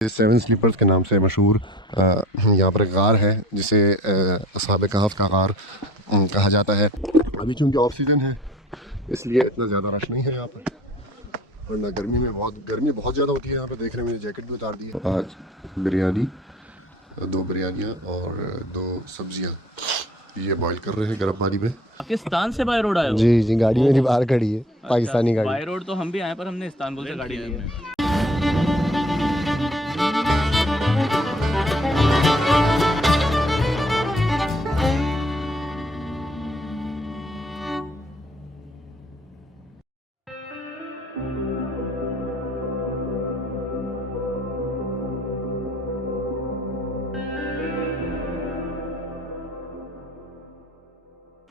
Seven slippers के नाम से मशहूर यहाँ पर एक गार है जिसे असहाब कहफ का गार कहा जाता है। अभी चूँकि ऑफ सीज़न है इसलिए इतना ज़्यादा रश नहीं है यहाँ पर, वरना गर्मी बहुत ज़्यादा होती है यहाँ पर। देख रहे हैं, मैंने जैकेट भी उतार दी है। आज बिरयानी, 2 बिरयानियाँ और 2 सब्जियाँ ये बॉईल कर रहे हैं गर्म पानी में। पाकिस्तान से बाय रोड आए हो? जी गाड़ी मेरी बाहर खड़ी है। पाकिस्तानी गाड़ी। बाय रोड तो हम भी आए पर हमने इस्तांबुल से गाड़ी ली है।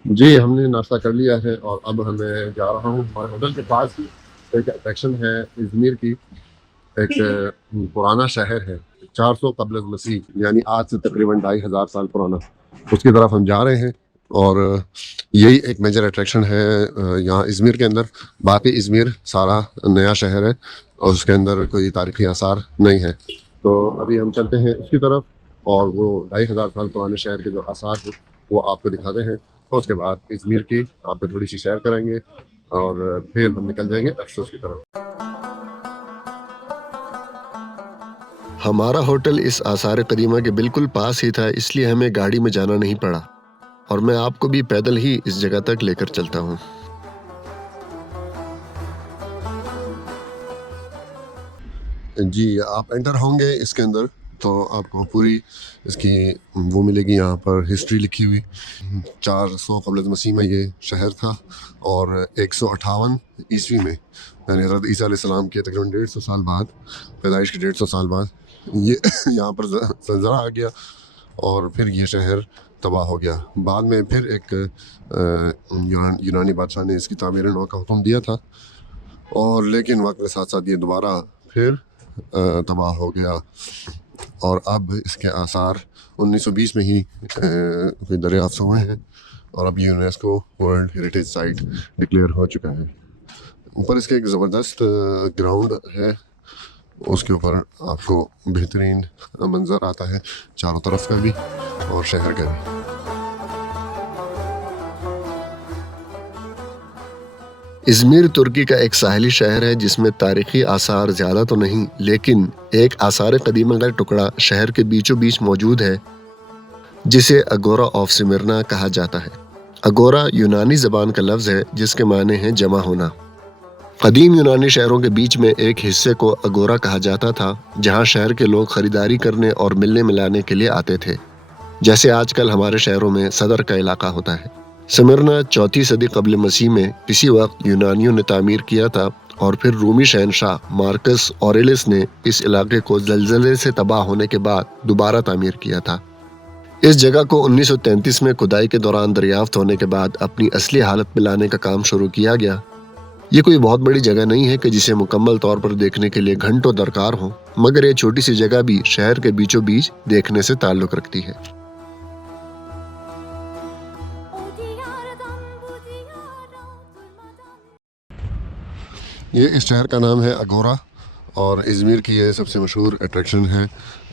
जी, हमने नाश्ता कर लिया है और अब हमें जा रहा हूँ हमारे होटल के पास ही एक अट्रैक्शन है इज़मीर की। एक पुराना शहर है 400 कबल मसीह, यानी आज से तकरीबन 2500 साल पुराना। उसकी तरफ हम जा रहे हैं और यही एक मेजर अट्रैक्शन है यहाँ इज़मीर के अंदर। बाकी इज़मीर सारा नया शहर है और उसके अंदर कोई तारीखी आसार नहीं है। तो अभी हम चलते हैं उसकी तरफ और वो 2500 साल पुराने शहर के जो आसार हैं वो आपको दिखाते हैं। और उसके बाद इज़मीर की आपको थोड़ी सी सैर करेंगे और फिर हम निकल जाएंगे अफसोस की तरफ। हमारा होटल इस आसार कदीमा के बिल्कुल पास ही था, इसलिए हमें गाड़ी में जाना नहीं पड़ा और मैं आपको भी पैदल ही इस जगह तक लेकर चलता हूँ। जी, आप एंटर होंगे इसके अंदर तो आपको पूरी इसकी वो मिलेगी, यहाँ पर हिस्ट्री लिखी हुई। 400 कबल मसीह में ये शहर था और 158 ईस्वी में यानी हज़रत ईसा अलैहिस्सलाम के तकरीबन 150 साल बाद, पैदाइश के 150 साल बाद ये यहाँ पर ज़लज़ला आ गया और फिर ये शहर तबाह हो गया। बाद में फिर एक यूनानी बादशाह ने इसकी तामीर नौ का हुक्म दिया था और लेकिन वक्त के साथ साथ ये दोबारा फिर तबाह हो गया और अब इसके आसार 1920 में ही दरियाफ्त हुए हैं और अब UNESCO world heritage site declare हो चुका है। ऊपर इसके एक ज़बरदस्त ग्राउंड है, उसके ऊपर आपको बेहतरीन मंज़र आता है चारों तरफ का भी और शहर का भी। इज़मीर तुर्की का एक साहिली शहर है जिसमें तारीखी आसार ज़्यादा तो नहीं, लेकिन एक आसार कदीमा का टुकड़ा शहर के बीचों बीच मौजूद है जिसे अगोरा ऑफ सिमिरना कहा जाता है। अगोरा यूनानी ज़बान का लफ्ज़ है जिसके माने हैं जमा होना। कदीम यूनानी शहरों के बीच में एक हिस्से को अगोरा कहा जाता था जहाँ शहर के लोग खरीदारी करने और मिलने मिलाने के लिए आते थे, जैसे आजकल हमारे शहरों में सदर का इलाका होता है। सिमिरना 4वीं सदी कबल मसीह में इसी वक्त यूनानियों ने तामीर किया था और फिर रूमी शहनशाह मार्कस ऑरेलिस ने इस इलाके को ज़लज़ले से तबाह होने के बाद दोबारा तामीर किया था। इस जगह को 1933 में खुदाई के दौरान दरियाफ्त होने के बाद अपनी असली हालत में लाने का काम शुरू किया गया। ये कोई बहुत बड़ी जगह नहीं है कि जिसे मुकम्मल तौर पर देखने के लिए घंटों दरकार हो, मगर ये छोटी सी जगह भी शहर के बीचों बीच देखने से ताल्लुक़ रखती है। ये इस शहर का नाम है अगोरा और इज़मीर की ये सबसे मशहूर अट्रैक्शन है।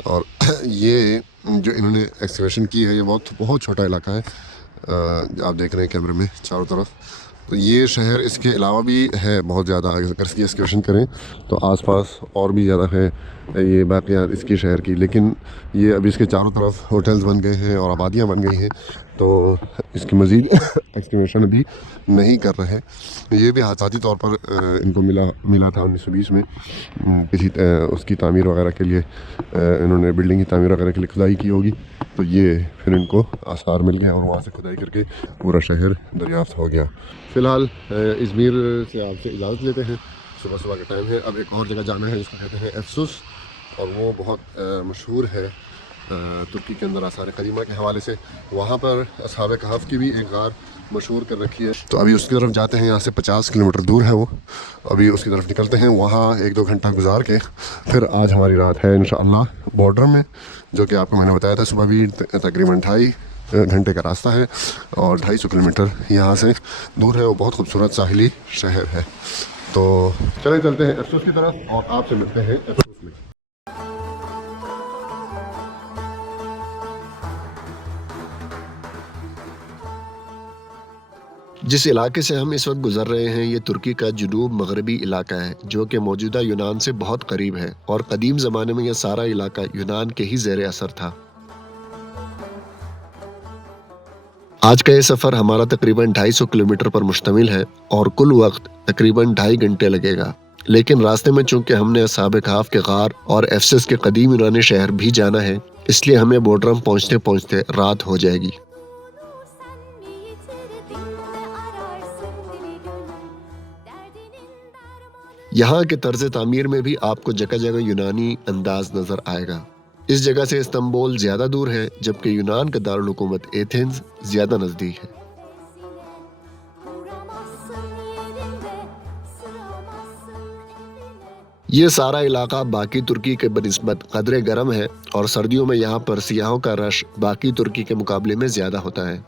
और ये जो इन्होंने एक्सकवेशन की है ये बहुत छोटा इलाका है, आप देख रहे हैं कैमरे में चारों तरफ। तो ये शहर इसके अलावा भी है बहुत ज़्यादा, अगर इसकी एक्सकवेशन करें तो आसपास और भी ज़्यादा है ये बाक़ियात इसकी शहर की, लेकिन ये अभी इसके चारों तरफ होटल्स बन गए हैं और आबादियाँ बन गई हैं तो इसकी मज़ीद एक्सकवेशन अभी नहीं कर रहे। ये भी हादसाती तौर पर इनको मिला था 1920 में किसी उसकी तामीर वगैरह के लिए, इन्होंने बिल्डिंग की तामीर वगैरह के लिए खुदाई की होगी तो ये फिर इनको आसार मिल गए और वहाँ से खुदाई करके पूरा शहर दरियाफ्त हो गया। फ़िलहाल इज़मीर से आपसे इजाज़त लेते हैं, सुबह का टाइम है। अब एक और जगह जाना है जिसको कहते हैं अफसोस और वो बहुत मशहूर है तुर्की के अंदर आसार कदीमा के हवाले से। वहाँ पर असहाब कहफ की भी एक गार मशहूर कर रखी है, तो अभी उसकी तरफ जाते हैं। यहाँ से 50 किलोमीटर दूर है वो, अभी उसकी तरफ निकलते हैं। वहाँ 1-2 घंटा गुजार के फिर आज हमारी रात है इंशाअल्लाह बॉर्डर में, जो कि आपको मैंने बताया था सुबह भी तकरीबन 2.5 घंटे का रास्ता है और 250 किलोमीटर यहाँ से दूर है। वो बहुत खूबसूरत साहिली शहर है। तो चलें चलते हैं अफसोस की तरफ और आपसे मिलते हैं अफसोस में। जिस इलाके से हम इस वक्त गुजर रहे हैं ये तुर्की का जुनूब मगरबी इलाका है जो कि मौजूदा यूनान से बहुत करीब है और कदीम ज़माने में यह सारा इलाका यूनान के ही ज़ेर असर था। आज का ये सफ़र हमारा तकरीबन 250 किलोमीटर पर मुश्तमिल है और कुल वक्त तकरीबन 2.5 घंटे लगेगा, लेकिन रास्ते में चूंकि हमने असहाब कहफ के गार और एफेसस के कदीम यूनानी शहर भी जाना है, इसलिए हमें बोडरम पहुंचते पहुंचते रात हो जाएगी। यहाँ के तर्ज तामीर में भी आपको जगह जगह यूनानी अंदाज नजर आएगा। इस जगह से इस्तांबुल ज्यादा दूर है जबकि यूनान का दारुल हुकूमत एथेंस ज्यादा नजदीक है। ये सारा इलाका बाकी तुर्की के बनिस्बत कदरे गर्म है और सर्दियों में यहाँ पर सियाहों का रश बाकी तुर्की के मुकाबले में ज्यादा होता है।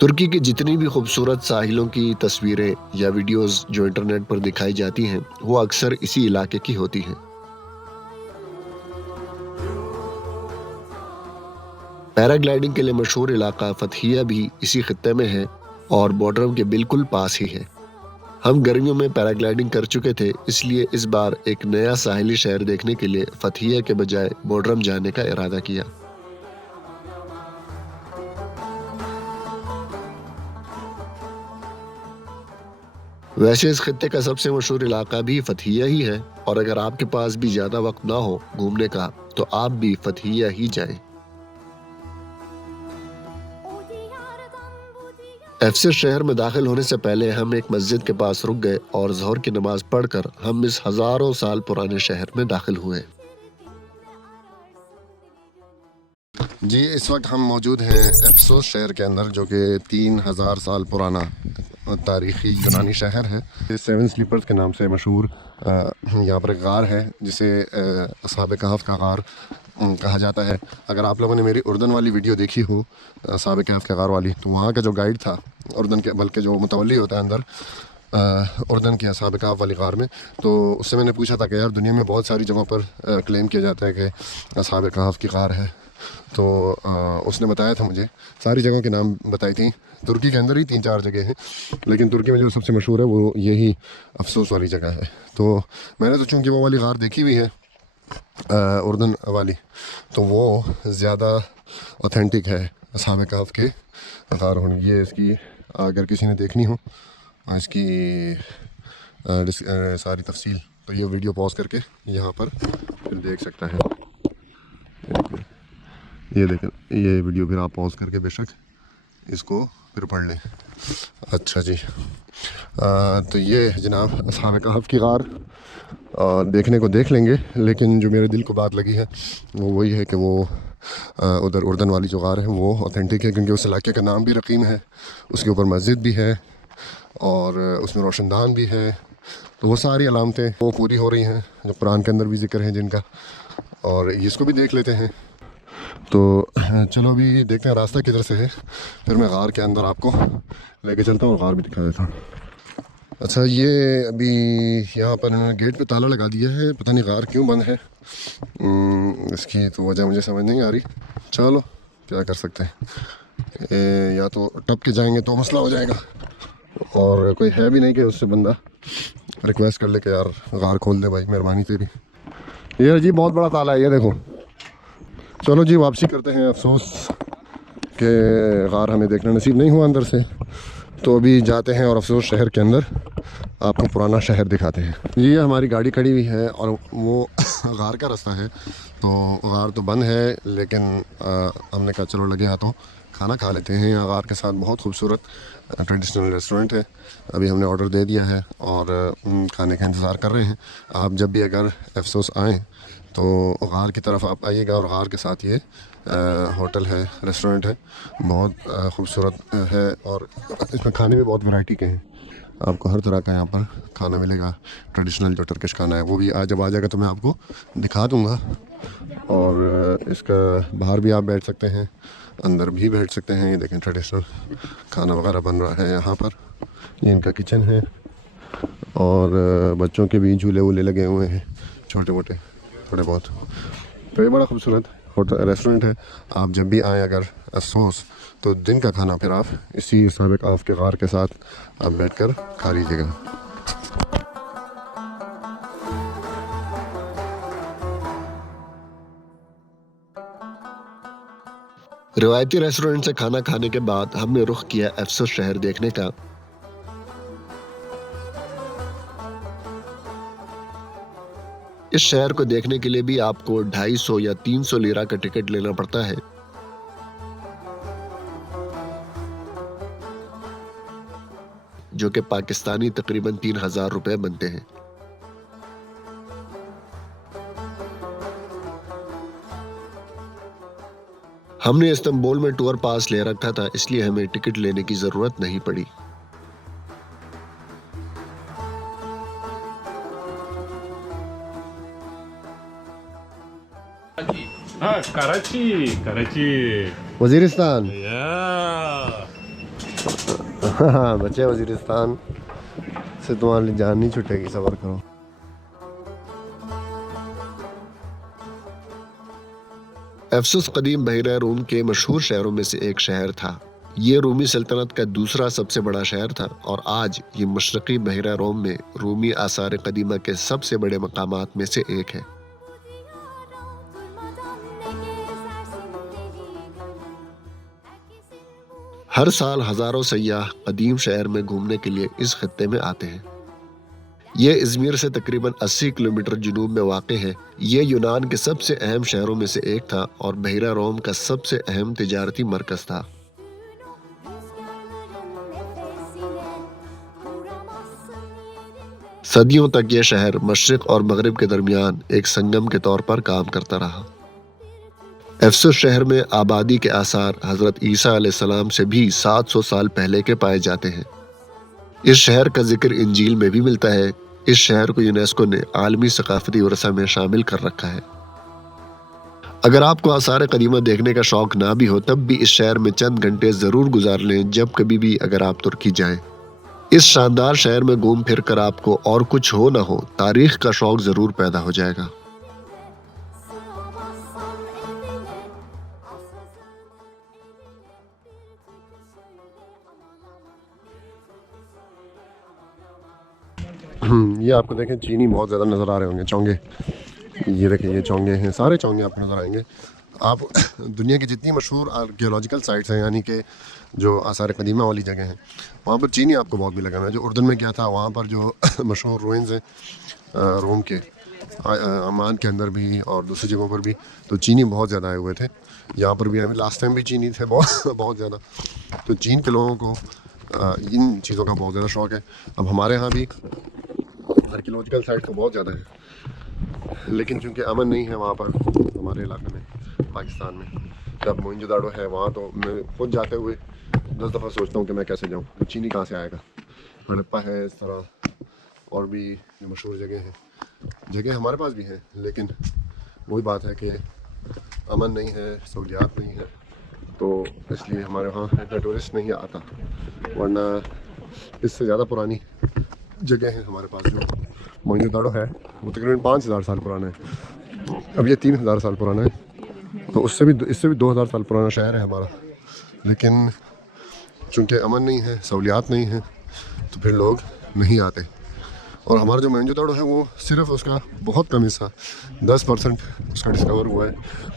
तुर्की की जितनी भी खूबसूरत साहिलों की तस्वीरें या वीडियोस जो इंटरनेट पर दिखाई जाती हैं वो अक्सर इसी इलाके की होती हैं। पैराग्लाइडिंग के लिए मशहूर इलाका फतहिया भी इसी खित्ते में है और बोडरम के बिल्कुल पास ही है। हम गर्मियों में पैराग्लाइडिंग कर चुके थे, इसलिए इस बार एक नया साहिली शहर देखने के लिए फतहिया के बजाय बोडरम जाने का इरादा किया। वैसे इस खित्ते का सबसे मशहूर इलाका भी फतहिया ही है और अगर आपके पास भी ज्यादा वक्त ना हो घूमने का तो आप भी फतहिया ही जाएं। एफेसस शहर में दाखिल होने से पहले हम एक मस्जिद के पास रुक गए और ज़ोहर की नमाज पढ़कर हम इस हजारों साल पुराने शहर में दाखिल हुए। जी, इस वक्त हम मौजूद हैं एफेसस शहर के अंदर जो कि 3000 साल पुराना तारीख़ी यूनानी शहर है। ये 7 स्लीपर्स के नाम से मशहूर यहाँ पर एक गार है जिसे असहाब कहफ का गार कहा जाता है। अगर आप लोगों ने मेरी उर्दन वाली वीडियो देखी हो असहाब कहफ के गार वाली, तो वहाँ का जो गाइड था उर्दन के, बल्कि जो मुतवल्ली होता है अंदर उर्दन के असहाब कहफ वाली गार में, तो उससे मैंने पूछा था कि यार दुनिया में बहुत सारी जगहों पर क्लेम किया जाता है कि असहाब कहफ की गार है। तो उसने बताया था, मुझे सारी जगहों के नाम बताई थी। तुर्की के अंदर ही 3-4 जगह हैं, लेकिन तुर्की में जो सबसे मशहूर है वो यही अफसोस वाली जगह है। तो मैंने तो चूँकि वो वाली गार देखी हुई है उर्दन वाली, तो वो ज़्यादा ऑथेंटिक है असहाब कहफ के गार होने। ये इसकी अगर किसी ने देखनी हो इसकी सारी तफसील, तो ये वीडियो पॉज करके यहाँ पर फिर देख सकता है। ये देखें, ये वीडियो फिर आप पॉज करके बेशक इसको फिर पढ़ लें। अच्छा जी, तो ये जनाब असहाब कहफ की गार देखने को देख लेंगे, लेकिन जो मेरे दिल को बात लगी है वो वही है कि वो उधर उर्दन वाली जो गार है वो ऑथेंटिक है, क्योंकि उस इलाके का नाम भी रकीम है, उसके ऊपर मस्जिद भी है और उसमें रोशनदान भी है। तो वो सारी अलामतें वो पूरी हो रही हैं जो कुरान के अंदर भी जिक्र है जिनका, और इसको भी देख लेते हैं। तो चलो अभी देखते हैं रास्ता किधर से है, फिर मैं गार के अंदर आपको लेके चलता हूँ और गार भी दिखा देता हूँ। अच्छा, ये अभी यहाँ पर इन्होंने गेट पे ताला लगा दिया है, पता नहीं गार क्यों बंद है, इसकी तो वजह मुझे समझ नहीं आ रही। चलो क्या कर सकते हैं, या तो टप के जाएंगे तो मसला हो जाएगा, और कोई है भी नहीं कि उससे बंदा रिक्वेस्ट कर ले कि यार गार खोल दे भाई, मेहरबानी तेरी। ये जी बहुत बड़ा ताला है, ये देखो। चलो जी वापसी करते हैं। अफसोस कि गार हमें देखना नसीब नहीं हुआ अंदर से, तो अभी जाते हैं और अफसोस शहर के अंदर आपको पुराना शहर दिखाते हैं। ये हमारी गाड़ी खड़ी हुई है और वो गार का रास्ता है, तो गार तो बंद है, लेकिन हमने कहा चलो लगे हाथों खाना खा लेते हैं। यहाँ गार के साथ बहुत खूबसूरत ट्रेडिशनल रेस्टोरेंट है। अभी हमने ऑर्डर दे दिया है और खाने का इंतज़ार कर रहे हैं। आप जब भी अगर अफसोस आएँ तो गार की तरफ आप आइएगा, और गार के साथ ये होटल है, रेस्टोरेंट है, बहुत खूबसूरत है, और इसमें खाने भी बहुत वैरायटी के हैं। आपको हर तरह का यहाँ पर खाना मिलेगा। ट्रेडिशनल जो टर्किश खाना है वो भी जब आ जाएगा तो मैं आपको दिखा दूँगा। और इसका बाहर भी आप बैठ सकते हैं, अंदर भी बैठ सकते हैं। ये देखें ट्रेडिशनल खाना वगैरह बन रहा है यहाँ पर। ये इनका किचन है, और बच्चों के भी झूले वूले लगे हुए हैं छोटे मोटे थोड़े बहुत। तो ये बड़ा खूबसूरत होटल रेस्टोरेंट है। आप जब भी आएँ अगर अफसोस तो दिन का खाना फिर आप इसी साबिक आफ के गार के साथ आप बैठकर खा लीजिएगा। रिवायती रेस्टोरेंट से खाना खाने के बाद हमने रुख किया एफसोस शहर देखने का। इस शहर को देखने के लिए भी आपको 250 या 300 लीरा का टिकट लेना पड़ता है। जो कि पाकिस्तानी तकरीबन 3000 रुपए बनते हैं। हमने इस्तांबुल में टूर पास ले रखा था, इसलिए हमें टिकट लेने की जरूरत नहीं पड़ी। हाँ, कराची वजीरिस्तान। या हाँ बच्चे, वजीरिस्तान से तुम्हारी जान नहीं छूटेगी, सब्र करो। एफसुस कदीम बहरा रूम के मशहूर शहरों में से एक शहर था। ये रूमी सल्तनत का दूसरा सबसे बड़ा शहर था और आज ये मशरकी बहरा रोम में रूमी आसार कदीमा के सबसे बड़े मकामात में से एक है। हर साल हजारों सयाह कदीम शहर में घूमने के लिए इस खत्ते में आते हैं। ये इजमीर से तकरीबन 80 किलोमीटर जुनूब में वाक़ है। ये यूनान के सबसे अहम शहरों में से एक था और बहरा रोम का सबसे अहम तिजारती मरकज़ था। सदियों तक ये शहर मशरिक और मगरिब के दरमियान एक संगम के तौर पर काम करता रहा। एफसुस शहर में आबादी के आसार हजरत ईसा अलैहिस्सलाम से भी 700 साल पहले के पाए जाते हैं। इस शहर का जिक्र इंजील में भी मिलता है। इस शहर को यूनेस्को ने आलमी सकाफती वरसा में शामिल कर रखा है। अगर आपको आसार कदीमा देखने का शौक ना भी हो तब भी इस शहर में चंद घंटे जरूर गुजार लें जब कभी भी अगर आप तुर्की जाएं। इस शानदार शहर में घूम फिर कर आपको और कुछ हो ना हो तारीख का शौक जरूर पैदा हो जाएगा। ये आपको देखें चीनी बहुत ज़्यादा नज़र आ रहे होंगे, चोंगे। ये देखिए, ये चोंगे हैं, सारे चोंगे आपको नज़र आएंगे। आप दुनिया की जितनी मशहूर आर्कियोलॉजिकल साइट्स हैं, यानी कि जो आसार कदीमा वाली जगह हैं, वहाँ पर चीनी आपको बहुत भी लगा है। जो उर्दन में क्या था, वहाँ पर जो मशहूर रूइंस हैं रोम के, अमान के अंदर भी और दूसरी जगहों पर भी, तो चीनी बहुत ज़्यादा आए हुए थे। यहाँ पर भी अभी लास्ट टाइम भी चीनी थे बहुत ज़्यादा। तो चीन के लोगों को इन चीज़ों का बहुत ज़्यादा शौक़ है। अब हमारे यहाँ भी आर्कियोलॉजिकल साइट तो बहुत ज़्यादा है, लेकिन चूँकि अमन नहीं है वहाँ पर हमारे इलाके में, पाकिस्तान में। जब मोइंजोदाड़ो है वहाँ तो मैं खुद जाते हुए 10 दफ़ा सोचता हूँ कि मैं कैसे जाऊँ, तो चीनी कहाँ से आएगा। हड़प्पा है, इस तरह और भी जो मशहूर जगह हमारे पास भी हैं, लेकिन वही बात है कि अमन नहीं है, सहूलियात नहीं है, तो इसलिए हमारे वहाँ इतना टूरिस्ट नहीं आता। वरना इससे ज़्यादा पुरानी जगह है हमारे पास। जो मोइंजोदाड़ो है वो तकरीबन 5000 साल पुराना है। अब ये 3000 साल पुराना है, तो इससे भी 2000 साल पुराना शहर है हमारा। लेकिन चूँकि अमन नहीं है, सहूलियात नहीं है, तो फिर लोग नहीं आते। और हमारा जो मोइंजोदाड़ो है वो सिर्फ उसका बहुत कम हिस्सा 10% उसका डिस्कवर हुआ है।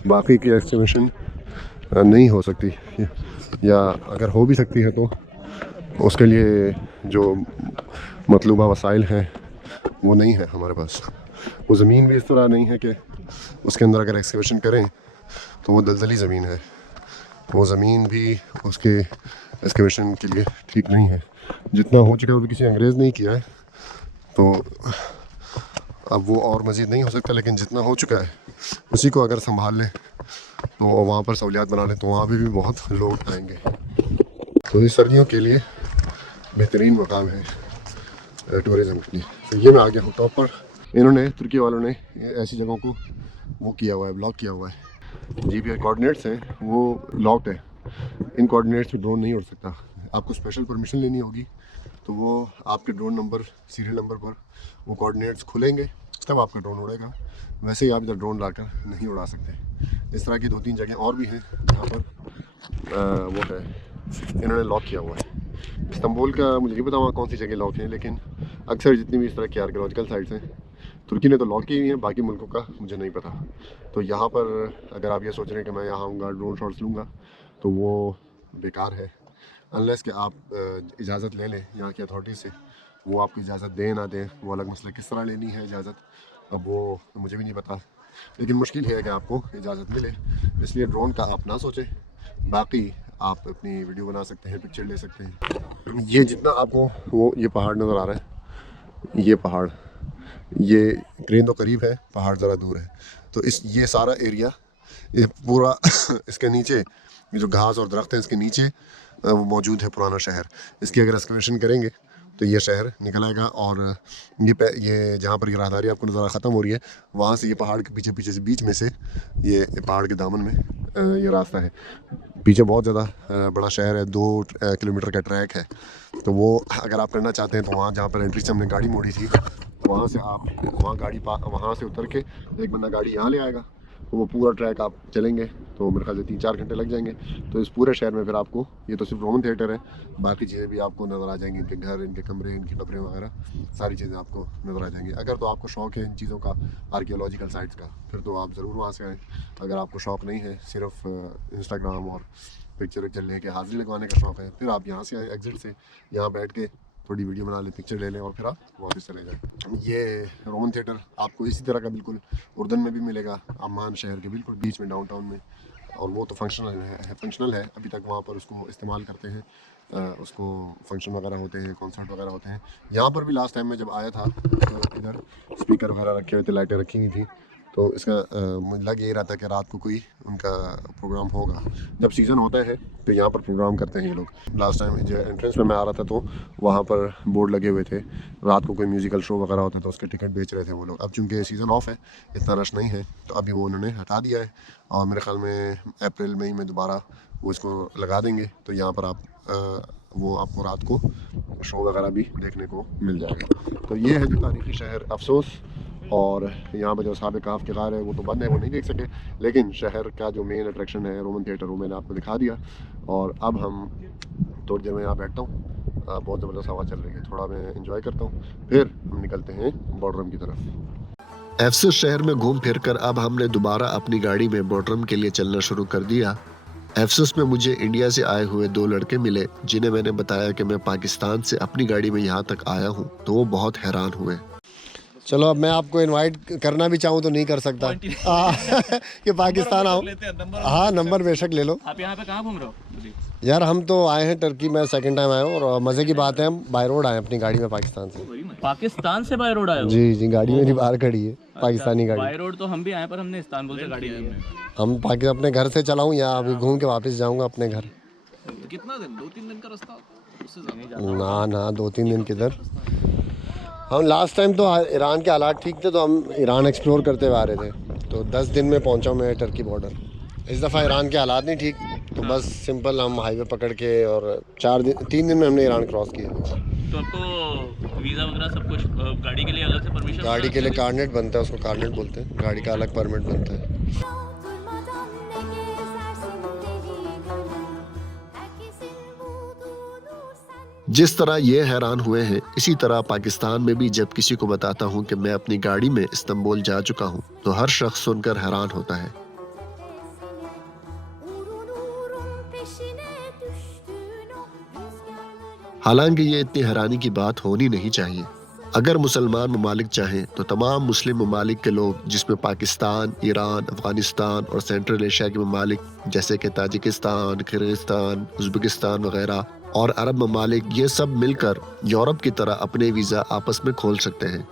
बाकी की एक्सकवेशन नहीं हो सकती, या अगर हो भी सकती है तो उसके लिए जो मतलूबा वसाइल हैं वो नहीं है हमारे पास। वो ज़मीन भी इस तरह नहीं है कि उसके अंदर अगर एक्सकवेशन करें तो वो दलदली ज़मीन है। वो ज़मीन भी उसके एक्सकवेशन के लिए ठीक नहीं है। जितना हो चुका है वो भी किसी अंग्रेज़ नहीं किया है, तो अब वो और मज़ीद नहीं हो सकता। लेकिन जितना हो चुका है उसी को अगर संभाल लें तो वहाँ पर सहूलियात बना लें तो वहाँ भी बहुत लोग आएंगे। तो इस सर्दियों के लिए बेहतरीन मकाम है टूरिज़म के लिए। तो ये मैं आ गया हूँ टॉप पर। इन्होंने, तुर्की वालों ने ऐसी जगहों को वो किया हुआ है, ब्लॉक किया हुआ है। जीपीआई कोऑर्डिनेट्स हैं वो लॉक्ड है, इन कोऑर्डिनेट्स पे ड्रोन नहीं उड़ सकता। आपको स्पेशल परमिशन लेनी होगी, तो वो आपके ड्रोन नंबर, सीरियल नंबर पर वो कोऑर्डिनेट्स खुलेंगे तब आपका ड्रोन उड़ेगा। वैसे ही आप इधर ड्रोन लाकर नहीं उड़ा सकते। इस तरह की 2-3 जगह और भी हैं जहाँ पर वो है, इन्होंने लॉक किया हुआ है। इस्तांबुल का मुझे नहीं पता वहाँ कौन सी जगह लॉक है, लेकिन अक्सर जितनी भी इस तरह की आर्कियोलॉजिकल साइट्स हैं तुर्की ने तो लॉक की हुई हैं, बाकी मुल्कों का मुझे नहीं पता। तो यहाँ पर अगर आप ये सोच रहे हैं कि मैं यहाँ आऊँगा ड्रोन शॉट्स लूँगा तो वो बेकार है, अनलेस कि आप इजाज़त ले लें यहाँ की अथॉरिटी से। वो आपको इजाज़त दें ना दें वो अलग मसला, किस तरह लेनी है इजाज़त अब वो मुझे भी नहीं पता, लेकिन मुश्किल है कि आपको इजाज़त मिले। इसलिए ड्रोन का आप ना सोचें, बाकी आप अपनी वीडियो बना सकते हैं, पिक्चर ले सकते हैं। ये जितना आपको वो ये पहाड़ नज़र आ रहा है, ये पहाड़, ये क्रेन तो करीब है, पहाड़ ज़रा दूर है, तो ये सारा एरिया, ये पूरा इसके नीचे ये जो घास और दरख्त हैं इसके नीचे वो मौजूद है पुराना शहर। इसकी अगर एक्सकवेशन करेंगे तो ये शहर निकल आएगा, और ये जहाँ पर ये राहदारी आपको नज़ारा ख़त्म हो रही है वहाँ से ये पहाड़ के पीछे पीछे से बीच में से ये पहाड़ के दामन में ये रास्ता है। पीछे बहुत ज़्यादा बड़ा शहर है, 2 किलोमीटर का ट्रैक है। तो वो अगर आप करना चाहते हैं तो वहाँ जहाँ पर एंट्री से हमने गाड़ी मोड़ी थी वहाँ से आप वहाँ से उतर के एक बंदा गाड़ी यहाँ ले आएगा, तो वो पूरा ट्रैक आप चलेंगे तो मेरे ख्याल से 3-4 घंटे लग जाएंगे। तो इस पूरे शहर में फिर आपको, ये तो सिर्फ रोमन थिएटर है, बाकी चीज़ें भी आपको नज़र आ जाएंगी, इनके घर, इनके कमरे, इनकी कब्रें वगैरह सारी चीज़ें आपको नज़र आ जाएंगी। अगर तो आपको शौक़ है इन चीज़ों का, आर्कियोलॉजिकल साइट्स का, फिर तो आप ज़रूर वहाँ से आएँ। अगर आपको शौक़ नहीं है, सिर्फ इंस्टाग्राम और पिक्चर लेके हाज़िरी लगवाने का शौक़ है, फिर आप यहाँ से आए, एग्ज़िट से यहाँ बैठ के थोड़ी वीडियो बना लें, पिक्चर ले लें और फिर आप वापस चले जाएं। ये रोमन थिएटर आपको इसी तरह का बिल्कुल उर्दन में भी मिलेगा, अम्मान शहर के बिल्कुल बीच में, डाउनटाउन में, और वो तो फंक्शनल है अभी तक वहाँ पर उसको इस्तेमाल करते हैं, उसको फंक्शन वगैरह होते हैं, कॉन्सर्ट वगैरह होते हैं। यहाँ पर भी लास्ट टाइम में जब आया था तो इधर स्पीकर वगैरह रखे हुए थे, लाइटें रखी हुई थी, तो इसका मुझे लग यही रहा था कि रात को कोई उनका प्रोग्राम होगा। जब सीज़न होता है तो यहाँ पर प्रोग्राम करते हैं ये लोग। लास्ट टाइम जो एंट्रेंस में मैं आ रहा था तो वहाँ पर बोर्ड लगे हुए थे, रात को कोई म्यूज़िकल शो वगैरह होता है तो उसके टिकट बेच रहे थे वो लोग। अब चूँकि सीज़न ऑफ है, इतना रश नहीं है, तो अभी वो उन्होंने हटा दिया है, और मेरे ख्याल में अप्रैल मई में दोबारा वो इसको लगा देंगे, तो यहाँ पर आप वो आपको रात को शो वगैरह भी देखने को मिल जाएगा। तो ये है जो तारीख़ी शहर अफसोस। और यहाँ पर जो साबिक़ काफ के गार है वो तो बंद है, वो नहीं देख सके, लेकिन शहर का जो मेन अट्रैक्शन है रोमन थिएटर, वो मैंने आपको दिखा दिया। और अब हम थोड़ी देर में यहाँ बैठता हूँ, बहुत ज़बरदस्त हवा चल रही है, थोड़ा मैं इंजॉय करता हूँ, फिर हम निकलते हैं बॉर्डरम की तरफ। एफसस शहर में घूम फिर कर अब हमने दोबारा अपनी गाड़ी में बॉर्डरम के लिए चलना शुरू कर दिया। एफसस में मुझे इंडिया से आए हुए 2 लड़के मिले, जिन्हें मैंने बताया कि मैं पाकिस्तान से अपनी गाड़ी में यहाँ तक आया हूँ, तो वो बहुत हैरान हुए। चलो अब मैं आपको इनवाइट करना भी चाहूँ तो नहीं कर सकता कि पाकिस्तान आओ। हाँ, नंबर बेशक ले लो। आप यहाँ पे कहाँ घूम रहे हो? यार हम तो आए हैं टर्की में, सेकंड टाइम आए हो, और मज़े की बात है हम बाय रोड आए अपनी गाड़ी में पाकिस्तान से। पाकिस्तान से बाय रोड आए हो? जी जी, गाड़ी मेरी बाहर खड़ी है, पाकिस्तानी गाड़ी। बाय रोड तो हम भी आए, पर हमने इस्तांबुल से गाड़ी ली है। हम अपने घर से चलाऊँ या अभी घूम के वापस जाऊँगा अपने घर? तो कितना दिन, 2-3 दिन का रास्ता? ना 2-3 दिन किधर, हम लास्ट टाइम तो ईरान के हालात ठीक थे तो हम ईरान एक्सप्लोर करते हुए आ रहे थे, तो 10 दिन में पहुंचा मैं टर्की बॉर्डर। इस दफ़ा ईरान के हालात नहीं ठीक, तो बस सिंपल हम हाईवे पकड़ के, और 3 दिन में हमने ईरान क्रॉस किया। तो आपको वीज़ा वगैरह सब कुछ, गाड़ी के लिए अलग से परमिशन? गाड़ी के लिए कार्नेट बनता है, उसको कार्नेट बोलते हैं, गाड़ी का अलग परमिट बनता है। जिस तरह ये हैरान हुए हैं, इसी तरह पाकिस्तान में भी जब किसी को बताता हूँ कि मैं अपनी गाड़ी में इस्तांबुल जा चुका हूँ, तो हर शख्स सुनकर हैरान होता है। हालांकि ये इतनी हैरानी की बात होनी नहीं चाहिए। अगर मुसलमान ममालिक चाहें तो तमाम मुस्लिम ममालिक के लोग, जिसमें पाकिस्तान, ईरान, अफगानिस्तान और सेंट्रल एशिया के ममालिक जैसे कि ताजिकिस्तान, किर्गिस्तान, उज़्बेकिस्तान वगैरह, और अरब ममालिक, ये सब मिलकर यूरोप की तरह अपने वीज़ा आपस में खोल सकते हैं।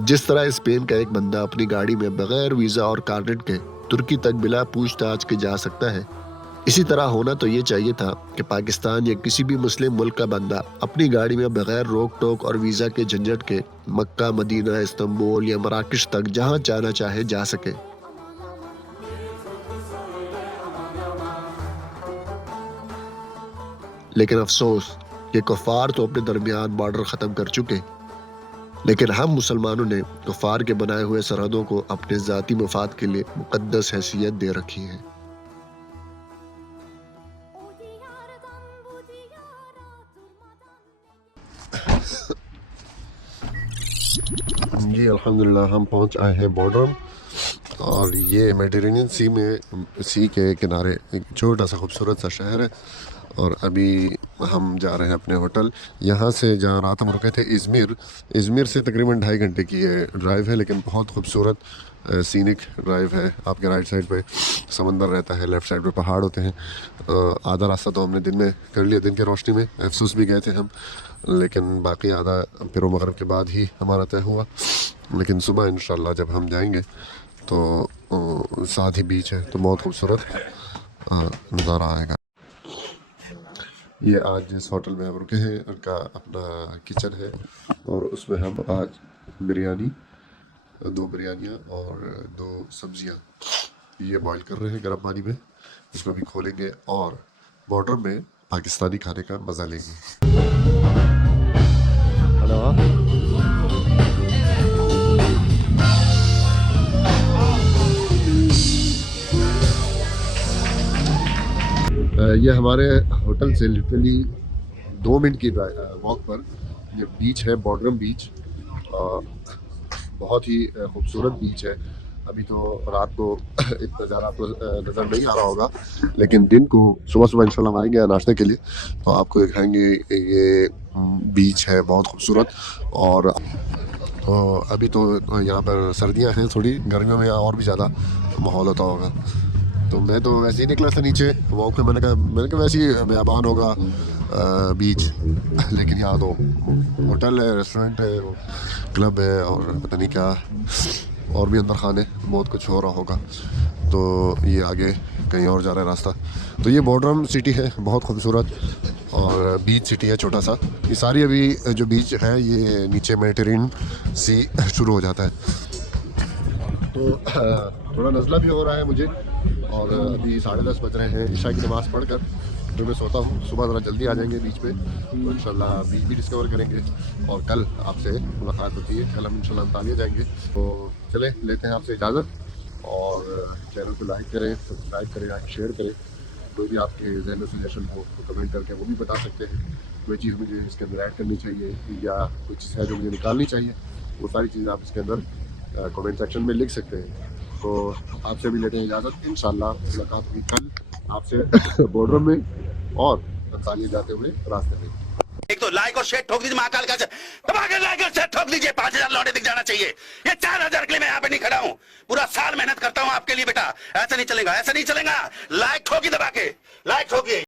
जिस तरह स्पेन का एक बंदा अपनी गाड़ी में बगैर वीज़ा और कार्नेट के तुर्की तक बिला पूछताछ के जा सकता है, इसी तरह होना तो ये चाहिए था कि पाकिस्तान या किसी भी मुस्लिम मुल्क का बंदा अपनी गाड़ी में बगैर रोक टोक और वीज़ा के झंझट के मक्का, मदीना, इस्तांबुल या मराकश तक जहां जाना चाहे जा सके। लेकिन अफसोस, कि कुफार तो अपने दरमियान बॉर्डर ख़त्म कर चुके, लेकिन हम मुसलमानों ने कुफार के बनाए हुए सरहदों को अपने ज़ाती मफाद के लिए मुक़द्दस हैसियत दे रखी है। जी अल्हम्दुलिल्लाह हम पहुंच आए हैं बॉर्डर, और ये मेडिटेरेनियन सी के किनारे एक छोटा सा खूबसूरत सा शहर है। और अभी हम जा रहे हैं अपने होटल। यहाँ से जहाँ रात हम रुके थे इज़मिर से तकरीबन 2.5 घंटे की ये ड्राइव है, लेकिन बहुत खूबसूरत सीनिक ड्राइव है। आपके राइट साइड पे समंदर रहता है, लेफ़्ट साइड पे पहाड़ होते हैं। आधा रास्ता तो हमने दिन में कर लिया, दिन की रोशनी में। अफसोस भी गए थे हम, लेकिन बाकी आधा फिर मगरिब के बाद ही हमारा तय हुआ। लेकिन सुबह इंशाल्लाह जब हम जाएंगे तो साथ ही बीच है, तो बहुत खूबसूरत नज़ारा आएगा। ये आज जिस होटल में हम रुके हैं उनका अपना किचन है, और उसमें हम आज बिरयानी, 2 बिरयानियाँ और 2 सब्जियाँ ये बॉईल कर रहे हैं गर्म पानी में। इसको भी खोलेंगे और बॉर्डर में पाकिस्तानी खाने का मज़ा लेंगे। ये हमारे होटल से लिटरली 2 मिनट की वॉक पर ये बीच है, बॉर्डरम बीच। बहुत ही खूबसूरत बीच है। अभी तो रात को इतना ज़्यादा आपको नज़र नहीं आ रहा होगा, लेकिन दिन को सुबह इंशाल्लाह हम आएंगे नाश्ते के लिए तो आपको दिखाएंगे। ये बीच है बहुत खूबसूरत। और अभी तो यहाँ पर सर्दियाँ हैं, थोड़ी गर्मियों में और भी ज़्यादा माहौल होता होगा। तो मैं तो वैसे ही निकला था नीचे वॉक पे। मैंने कहा वैसे ही बेआबान होगा बीच, लेकिन यहाँ तो होटल है, रेस्टोरेंट है, क्लब है और पता नहीं क्या और भी अंदर खाने, बहुत कुछ हो रहा होगा। तो ये आगे कहीं और जा रहा है रास्ता। तो ये बॉर्डरम सिटी है, बहुत खूबसूरत और बीच सिटी है छोटा सा। ये सारी अभी जो बीच है ये नीचे मेडिटेरेनियन सी शुरू हो जाता है। तो थोड़ा नज़ला भी हो रहा है मुझे, और अभी 10:30 बज रहे हैं। इशा की नमाज़ पढ़कर फिर मैं सोता हूँ। सुबह ज़रा जल्दी आ जाएंगे बीच पे, तो इंशाल्लाह बीच भी डिस्कवर करेंगे। और कल आपसे मुलाकात होती है, कल हम इंशाल्लाह अंतालिया जाएंगे। तो चले लेते हैं आपसे इजाज़त, और चैनल को लाइक करें, सब्सक्राइब करें, शेयर करें। कोई भी आपके जहन में सजेशन हो तो कमेंट करके वो भी बता सकते हैं। कोई चीज़ मुझे इसके अंदर ऐड करनी चाहिए या कोई चीज़ है जो मुझे निकालनी चाहिए, वो सारी चीज़ें आप इसके अंदर कमेंट सेक्शन में लिख सकते हैं। तो आपसे भी लेते हैं इजाज़त। इंशाल्लाह मुलाकात होगी कल आपसे बॉर्डर में और अंतालिया जाते हुए रास्ते में। एक तो लाइक और शेयर ठोक दीजिए, महाकाल का दबाकर लाइक और शेयर ठोक दीजिए। 5000 लौटे दिख जाना चाहिए। ये 4000 के लिए मैं यहाँ पे नहीं खड़ा हूँ, पूरा साल मेहनत करता हूँ आपके लिए बेटा। ऐसा नहीं चलेगा, ऐसा नहीं चलेगा। लाइक ठोकी दबा के, लाइक ठोकी।